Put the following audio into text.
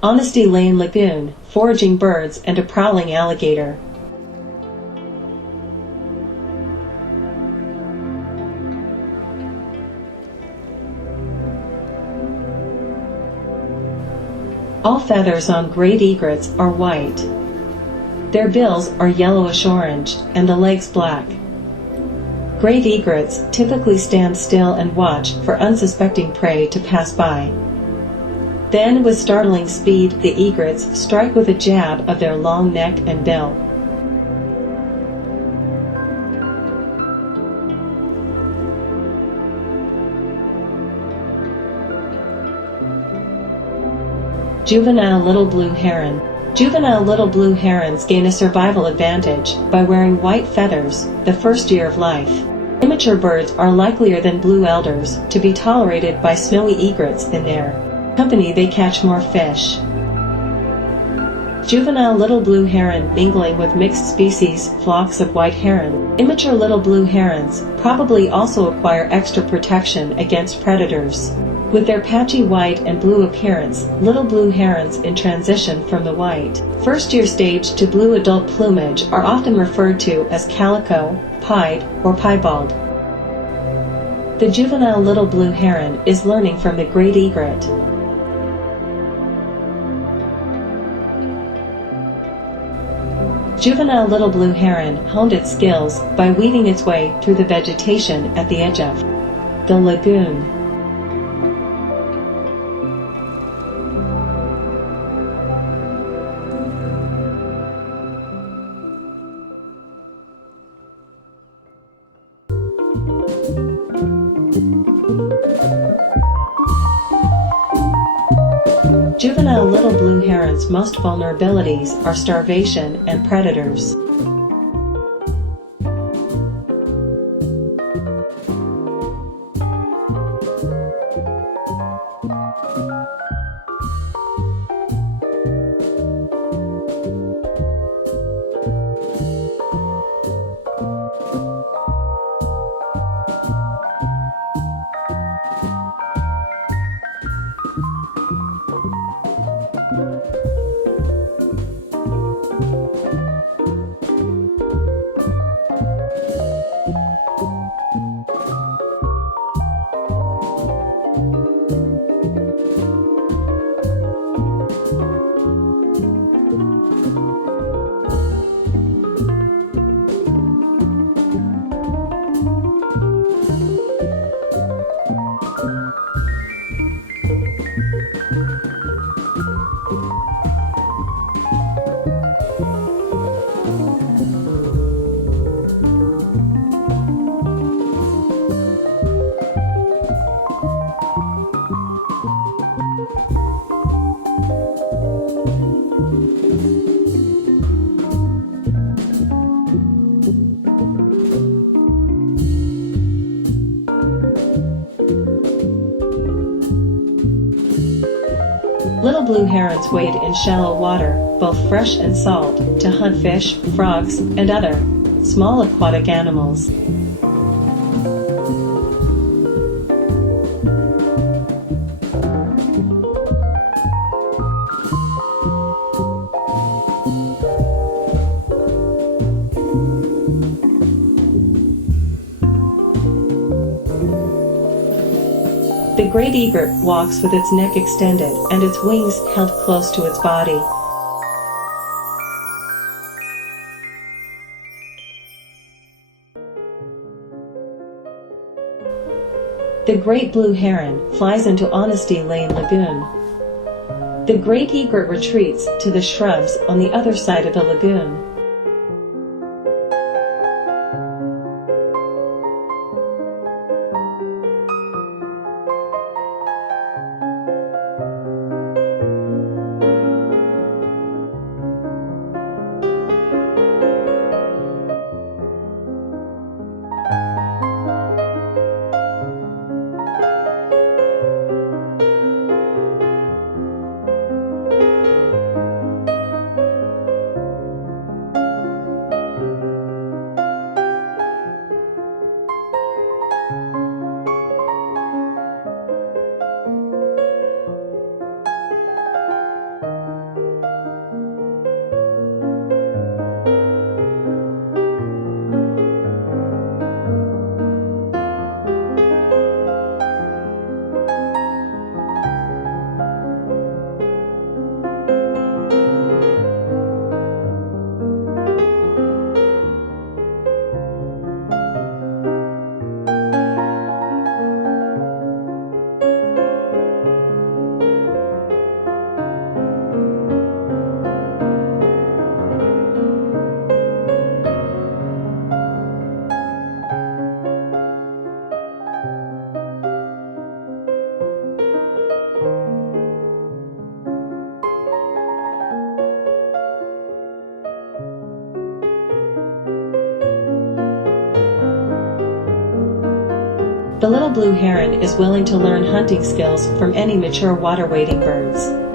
Honesty Lane Lagoon, foraging birds and a prowling alligator. All feathers on great egrets are white. Their bills are yellowish-orange and the legs black. Great egrets typically stand still and watch for unsuspecting prey to pass by. Then, with startling speed, the egrets strike with a jab of their long neck and bill. Juvenile Little Blue Heron. Juvenile little blue herons gain a survival advantage by wearing white feathers the first year of life. Immature birds are likelier than blue elders to be tolerated by snowy egrets in their company. They catch more fish. Juvenile little blue heron mingling with mixed species flocks of white heron. Immature little blue herons probably also acquire extra protection against predators. With their patchy white and blue appearance, little blue herons in transition from the white first-year stage to blue adult plumage are often referred to as calico, pied, or piebald. The juvenile little blue heron is learning from the great egret. Juvenile little blue heron honed its skills by weaving its way through the vegetation at the edge of the lagoon. Juvenile little blue herons' most vulnerabilities are starvation and predators. Little blue herons wade in shallow water, both fresh and salt, to hunt fish, frogs, and other small aquatic animals. The great egret walks with its neck extended and its wings held close to its body. The great blue heron flies into Honesty Lane Lagoon. The great egret retreats to the shrubs on the other side of the lagoon. The little blue heron is willing to learn hunting skills from any mature water-wading birds.